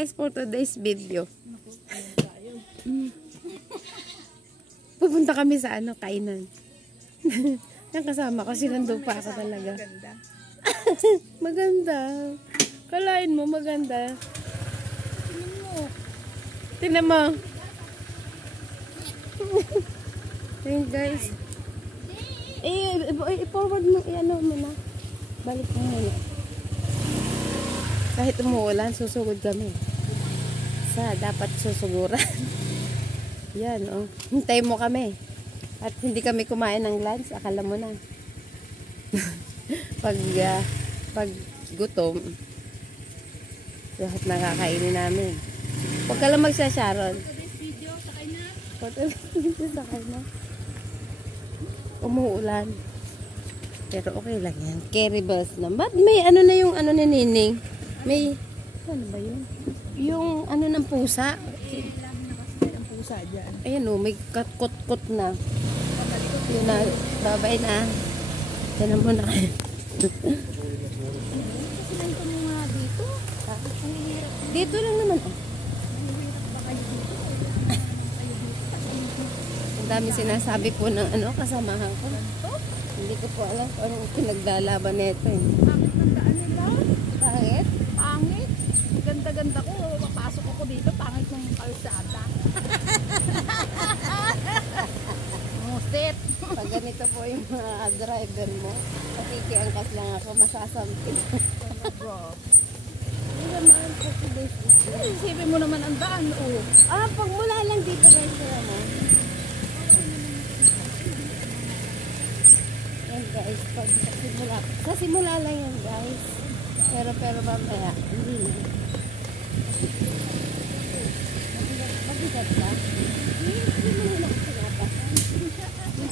guys for today's video. Pupunta kami sa kainan. Yung kasama ko, sinando pa ako talaga. Maganda. Kalain mo, maganda. Tingnan mo. Ayun guys. I-forward mo, mo na. Balik mo muna. Kahit umuulan, susugod kami. Dapat susuguran. Yan, oh. Hintay mo kami. At hindi kami kumain ng lunch, akala mo na. Pag gutom, lahat nakakainin namin. Huwag ka lang magsasharon. Sakay na. Umuulan. Pero okay lang yan. Carry bus na. Ba't may na yung ni Nining? May, ano ba yun? Yung ng pusa. Ang pusa dyan. Ayan o, may kot-kot na. Yun na, babay na. Yan mo na kayo. Dito lang naman o. Ang dami sinasabi po ng kasamahan ko. Hindi ko po alam kung anong pinaglalaban nito eh. Bakit nandaan nila? Pangit? Pangit. Ganda-ganda ko. Mapasok ako dito. Pangit ng kalsada. Musit. Pag ganito po yung mga driver mo, pakikiangkas lang ako, masasampit. Hindi naman po today's video. Isipin mo naman ang daan. Pag mula lang dito guys, mo. Yan guys, sa simula lang yan guys. Pero mamaya, hindi na. Mabigat ba? Hindi mo na ako sinapasan.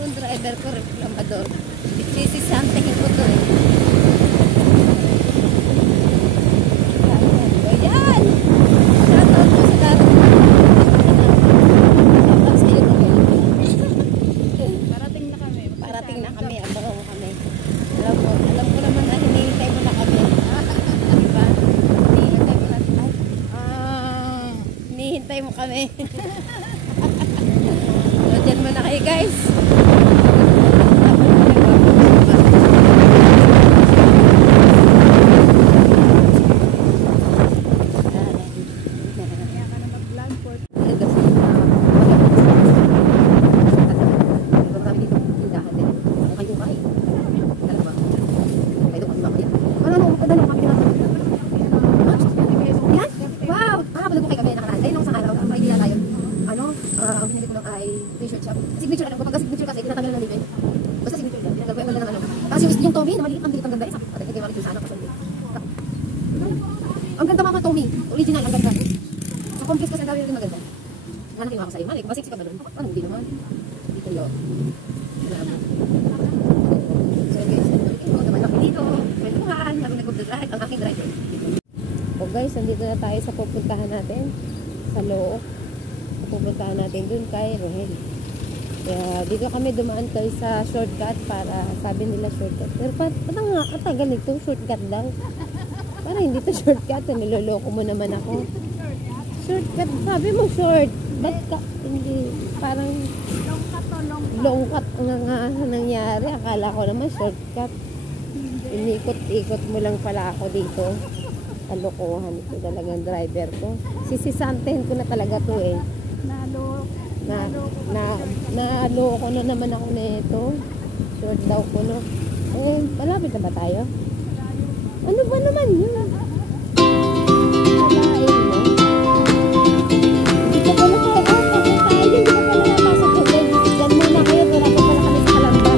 Yung driver ko, reklamador. Sisisantahin ko to eh. Ayan! Shoutout po sa dati. Shoutout sa iyo kami. Parating na kami. Parating na kami, abangan mo kami. Alam ko naman na hinihintay mo na kami. Diba? Hinihintay mo na. Hinihintay mo kami. So, dyan mo na kayo guys. Yung Tommy na maliit ang dilit ang ganda. Patay kay Marie sana kasi. Ang ganda mama Tommy, original ang ganda. Sa complex kasi gawin rin maganda. Hanapin mo ako sa iyo, Malik. Masiksi ka ba doon? Ano hindi naman? Dito yo. So guys, ito naman ako dito. Kwentuhan, habang nag-drive ang aking driver. O guys, nandito na tayo sa pupuntahan natin sa Looc. Pupuntahan natin dun kay Rohel. Kaya dito kami dumaan tayo sa shortcut para sabi nila shortcut. Pero patagal nito, shortcut daw. Parang hindi to shortcut, niloloko mo naman ako. Shortcut, sabi mo short. Ba't ka, hindi, parang long cut nga nangyari. Akala ko naman shortcut. Inikot-ikot mo lang pala ako dito. Kalokohan ito talagang driver ko. Sisisantahin ko na talaga to eh. Naloko na naman ako nito. Short daw ko no. Malapit na ba tayo? Ano ba naman yun? Kalain mo. Hindi ko pala hindi ko pala napasok ko. Diyan muna kayo. Wala pa pala kami sa Kalamba.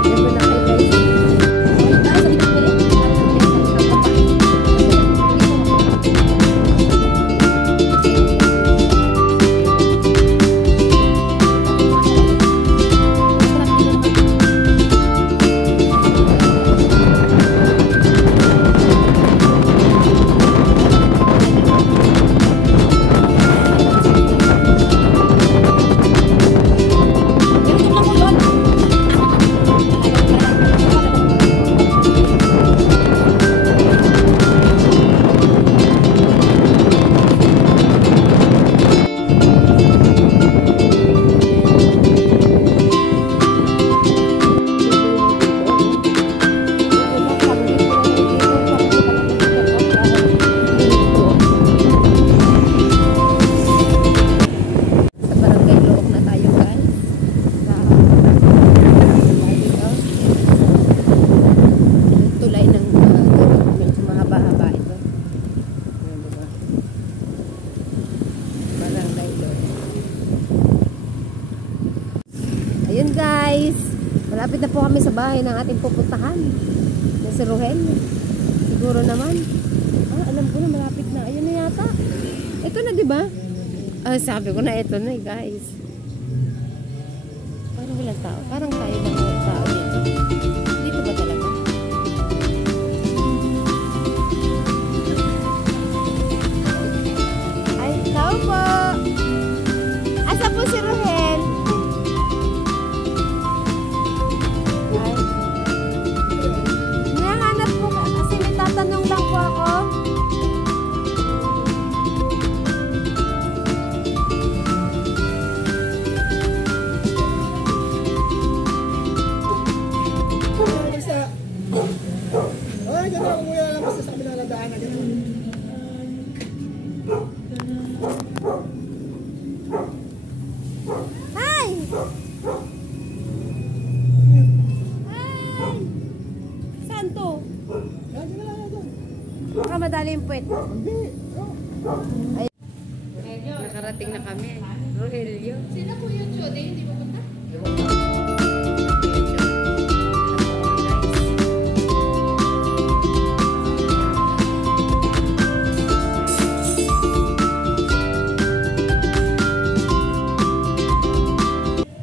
Diyan muna kayo guys. Sa likod ko rin. guys. Malapit na po kami sa bahay ng ating pupuntahan. Na si Rohel. Siguro naman. Alam ko na malapit na. Ayun na yata. Ito na, di ba? Sabi ko na ito na, guys. Parang walang tao. Parang tayo lang walang tao dito. Dito ba talaga? Ay, tao po. Asa po si Rohel? Ay. Nahanap po kasi may tatanong lang po ako. Ay, gano'n ako kuya lang basta sa kabila ng daan na gano'n. Hi! Hi! Saan to? Ay, gano'n lang ako. Baka madali yung puwet. Hindi. Ay. Nakarating na kami. Rogelio. Sino po yung Jode? Hindi mo punta?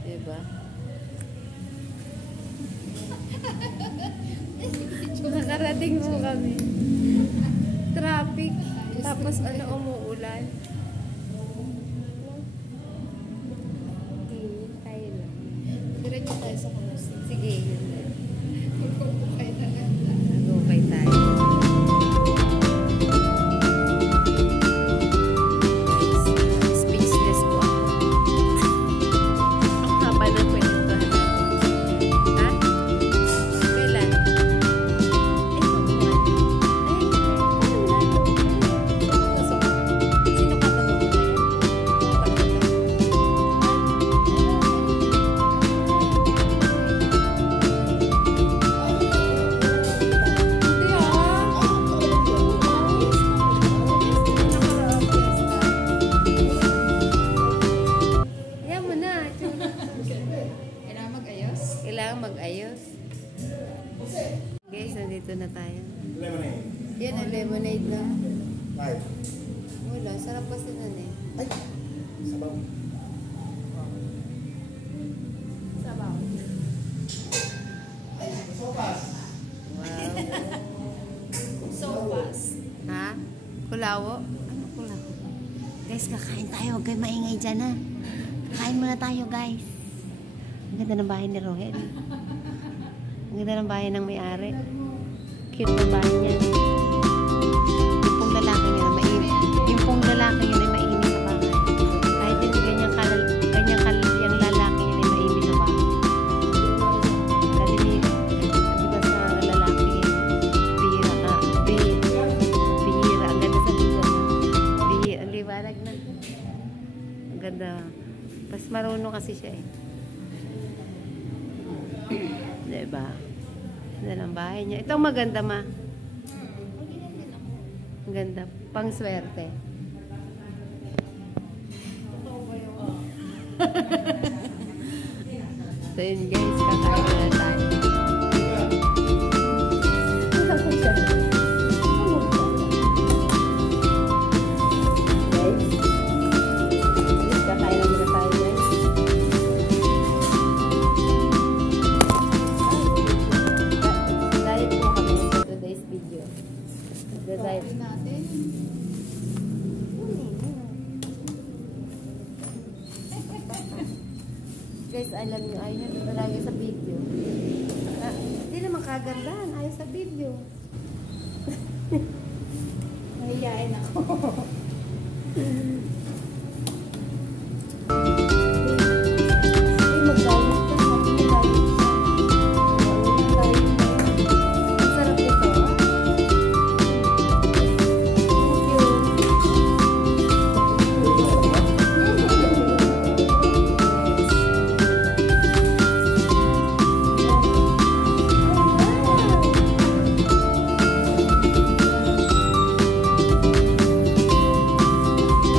Diba? Nakarating mo kami. Traffic. Tapos umuulan. Tayo lang. Diretso tayo sa Kamusi. Sige, yun na. Magpupukay na lang. Nag-okay tayo. Speechless po ako. Ang haba ng kwentuhan natin. Ha? Kailan? Ito po. Sino ka tanong mo na yan? Hindi Yan mo na. Kailangan mag-ayos? Kailangan mag-ayos. Guys, nandito na tayo. Lemonade. Yan ang lemonade na. Five. Wala, sarap kasi nun eh. Ay, sabaw. Sabaw. Ay, sopas. Wow. So fast. Ha? Kulawo? Ano kulawo? Guys, kakain tayo. Huwag kayo maingay dyan ha. Kakain muna tayo guys. Ang ganda ng bahay ni Rohel. Ang ganda ng bahay ng may-ari. Cute na bahay niya. Yung pong lalaki niya na mainit. Yung pong lalaki niya na mainit sa bahay. Kahit hindi ganyang yung lalaki niya na mainit sa bahay. Kasi di ba sa lalaki yun, bihira ka. Bihira. Ang ganda sa bihira. Bihira. Ang liwanag na. Ang ganda. Mas marunong kasi siya eh. Diba? Ganda ng bahay niya. Ito ang maganda ma. Ang ganda. Pang swerte. So yun guys, kakain na tayo. Guys, kakain na muna tayo guys. Diet po kami for today's video. Diet. Gawin natin. Guys, alam nyo, ayun na talaga sa video. Hindi naman kagandahan, ayos sa video. Mahihain ako. Uy, mag-diet ka. Sabi niya, diet siya. Diet ka. Ang sarap nito, ah. Thank you.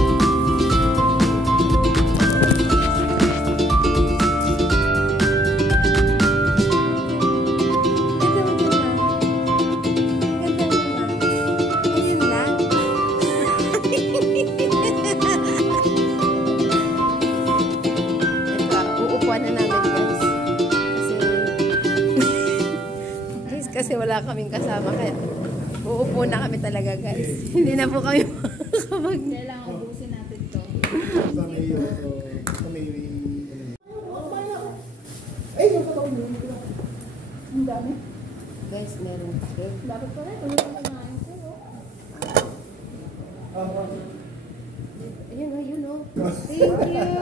Yes. wala kaming kasama. Kaya uupo na kami talaga guys. Hindi na po kami makakapag... Kailangan ubusin natin to. Sa may, sa may, ay, yung katawin mo. Ang dami. Guys, meron kape. Dapat pa rin. Ano yung kinain ko? Ayun o, yun o. Thank you.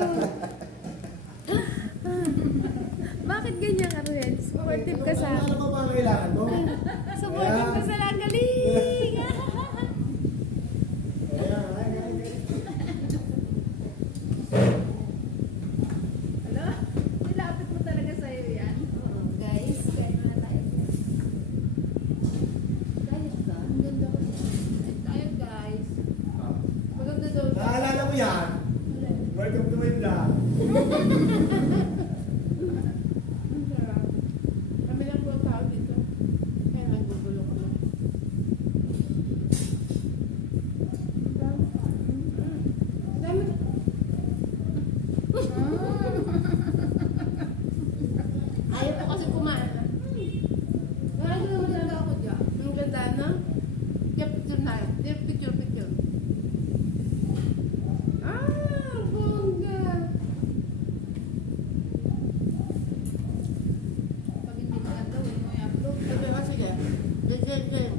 Bakit ganyan ka, Red? Supportive ka sa akin. Ano ba ang kailangan mo? Supportive ka sa lang. Galing! Ano? Nilapit mo talaga sa'yo yan. Oo, guys, kaya na tayo. Diet ka? Ang ganda ko. Ayun guys. Maganda daw. Naalala mo yan? Welcome to my vlog. Ang sarap. Kami lang po ang tao dito. Kaya nagugulo ko lang. Dami. Ayaw ko kasi kumain. Bakit naman talaga ako dyan? Ang ganda na. Kaya picture na. Picture. Bongga. Pag hindi maganda, huwag mo i-upload. Sabi ka, sige. Diyan.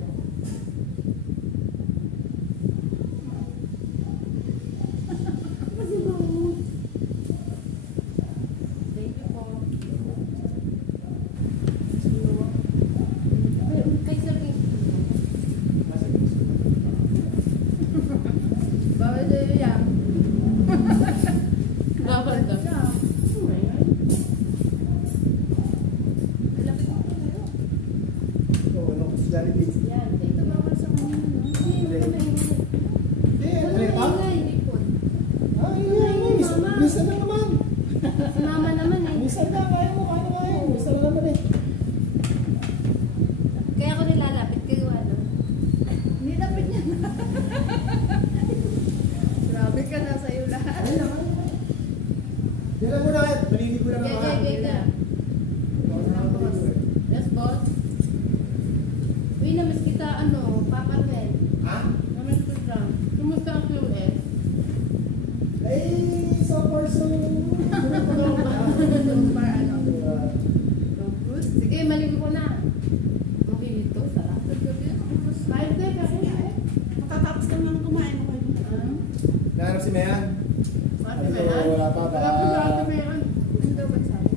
Thank you po. Kay sabi. Bawal sa'yo yan. Bawal daw. Malapit mo ko sa'yo. Oo, no, sa Jollibee. Yan, thank Ito you. bawal sa kanya, no? Eh, ano pa? Lipon. Ah, yun. Minsan lang naman. Si mama naman eh. Minsan lang, kaya mo, kaya. Minsan lang naman eh. Kaya ako nilalapit kayo ano. Nilapit niya na. Grabe ka na sa'yo lahat. Ayun lang. Yan lang muna kayo. Maliligo lang ako. Gaya. Yes, boss. Uy, namiss kita ano, Papa Ken. Ha? Namiss ko siya. Kumusta ang QS? Eh, so far so... Para ano? Good. Sige, maligo ko na. Okay ito, sarap. Five day kasi. Matatapos ka naman kumain ako. Nahanap si Mayan. Sabi Ano, ba yan? wala pa ba? Wala pa sa atin yan. Ano daw ba sabi?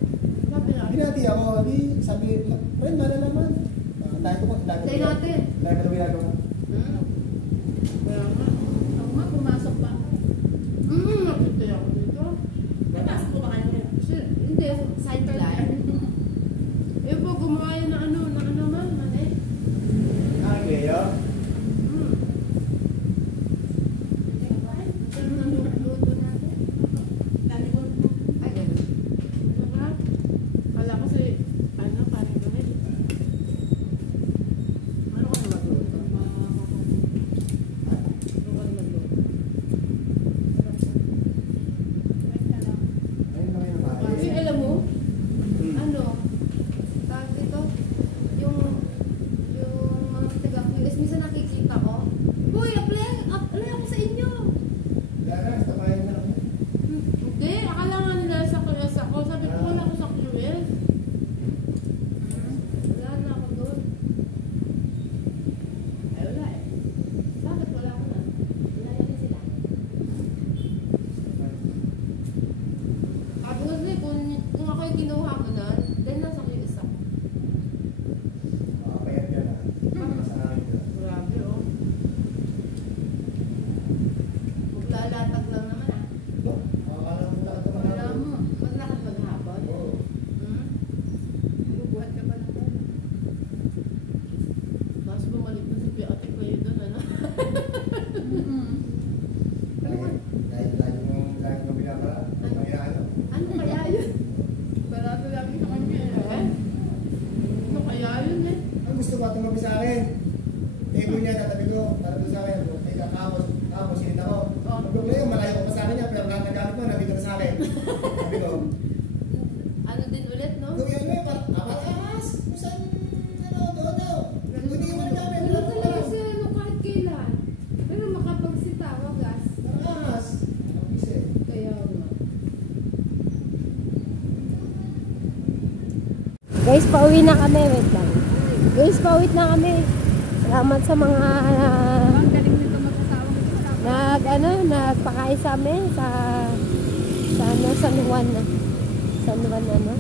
Sabi yan. Hinati ako. Di, sabi, friend, malalaman. Dahil ko pa, Tayo natin. Dahil ko na ginagawa. Kaya nga. Ako nga, pumasok pa ako. Nakita ako dito. Napasok ko ba kayo? Kasi, hindi, sideline. Eh po, gumawa yun ng ano man, mali. Ah, Leo? Ano na luto natin? Dami ko. Ay, ganun. Ano ba? Kala ko si, ano, parang ganun. Ano ka na magluto? Ano ka na magluto? Ayun lang yung Kasi bahay. alam mo, ano, tawag dito, yung mga taga-QS, minsan nakikita ko, Boy, apply ako sa inyo. Gara, tabayan na lang. Hindi, akala nga nila sa QS ako. Sabi ko, wala ako sa QS. Wala na ako doon. Ay, wala eh. Bakit wala ako na? Wala na sila. Sabi ko kasi, kung ako yung kinuha ko na, dahil nasa QS ako. Kaya ka na. Sa akin ka. Grabe oh. Maglalatag lang naman ah. Akala mo na ito Wala mo. Maglakad maghapon. Oo. Bubuhat ka pa lang doon. Tapos bumalik na si Ate ko yun doon, ano? Dahil mo binabara. Kaya ano? Ano kaya yun? Barato lagi sa kanya. Eh? Ano kaya yun eh? Ang gusto ba tumabi sa akin? Table niya, tatabi ko. Tatabi sa akin. Ay, kapos, sinita ko. Ang problema, malayo ko pa sa akin niya, pero lahat ng gamit mo, nandito na sa akin. Sabi ko, Ano din ulit, no? gawin mo yun, kapataas. Kung saan, ano, doon daw. Guys, pauwi na kami. Wait lang. Guys, pauwi na kami. Salamat sa mga Ang galing nito mag-asawa. nagpakain sa amin sa San Juan na. San Juan ano.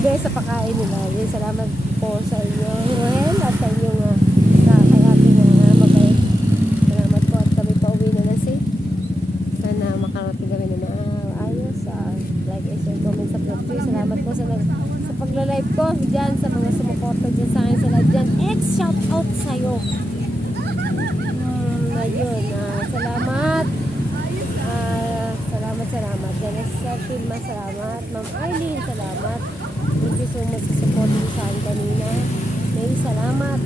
Guys, sa pakain nila. Guys, salamat po sa inyo. Well, at sa inyong sa kay ate na mabait. Salamat po at kami pauwi na na safe. Sana makarating kami na ayos. Like and share, comment sa vlog ko. Salamat po sa pagla-live ko dyan, sa mga sumuporta dyan sa akin sa live dyan. Shout out sa'yo. Ayun, salamat. Salamat. Dennis Filma, salamat. Ma'am Arlene, salamat. Thank you so much sa support niyo sa akin kanina. May salamat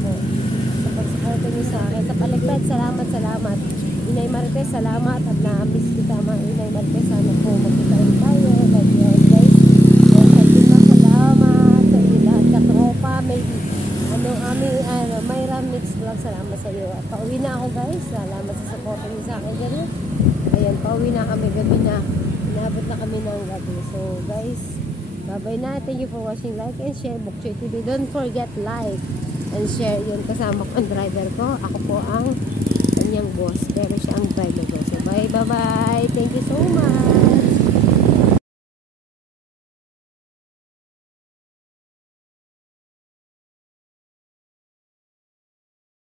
po. Sa pag-support niyo sa akin. Sa paligtad, salamat. Inay Marquez, salamat. At na-miss kita mga Inay Marquez. Sana po magkita rin tayo. Like yun, guys. Salamat sa inyo lahat. Katropa, Mayra Mix Vlog, salamat sa iyo. At pauwi na ako guys. Salamat sa support niyo sa akin dyan. Ayan, pauwi na kami. Gabi na. Inabot na kami ng gabi. So guys, bye-bye na. Thank you for watching. Like and share Bokchoy TV. Don't forget like and share yun. Kasama ko ang driver ko. Ako po ang kanyang boss. Pero siya ang driver ko. So bye-bye. Thank you so much.